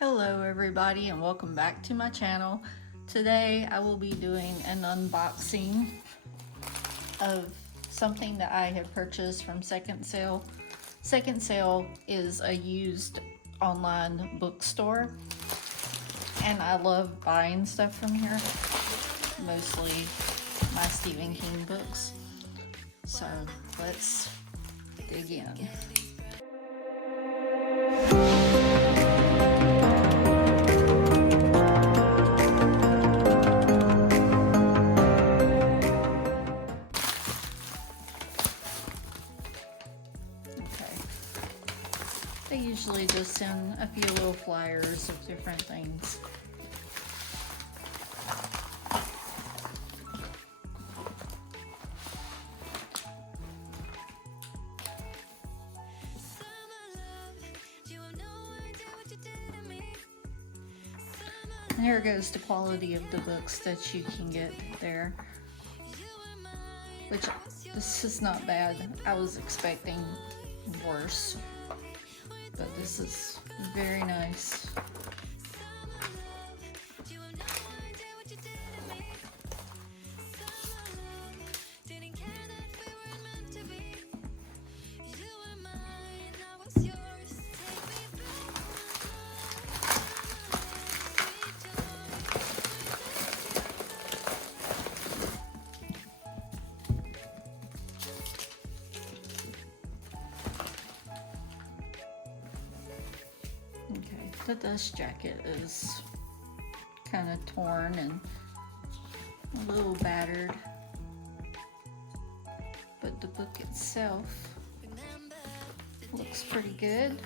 Hello everybody and welcome back to my channel. Today I will be doing an unboxing of something that I have purchased from SecondSale. SecondSale is a used online bookstore and I love buying stuff from here, mostly my Stephen King books. So let's dig in. They usually just send a few little flyers of different things. And here goes the quality of the books that you can get there. Which, this is not bad. I was expecting worse. But this is very nice. The dust jacket is kind of torn and a little battered, but the book itself looks pretty good.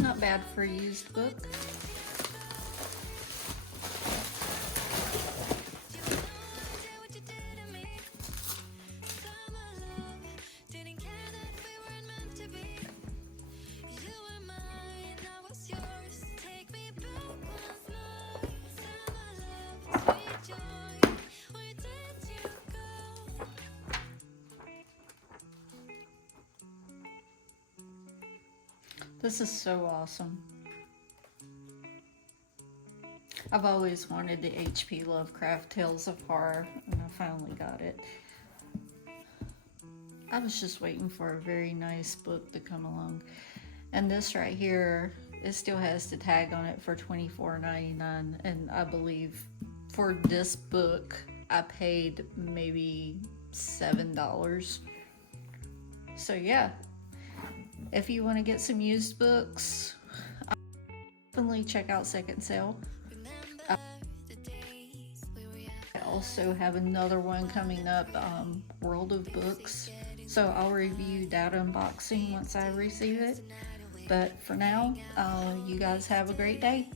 Not bad for a used book. This is so awesome. I've always wanted the H.P. Lovecraft Tales of Horror, and I finally got it. I was just waiting for a very nice book to come along. And this right here, it still has the tag on it for $24.99, and I believe for this book, I paid maybe $7. So yeah. If you want to get some used books, definitely check out SecondSale. I also have another one coming up, World of Books. So I'll review that unboxing once I receive it. But for now, you guys have a great day.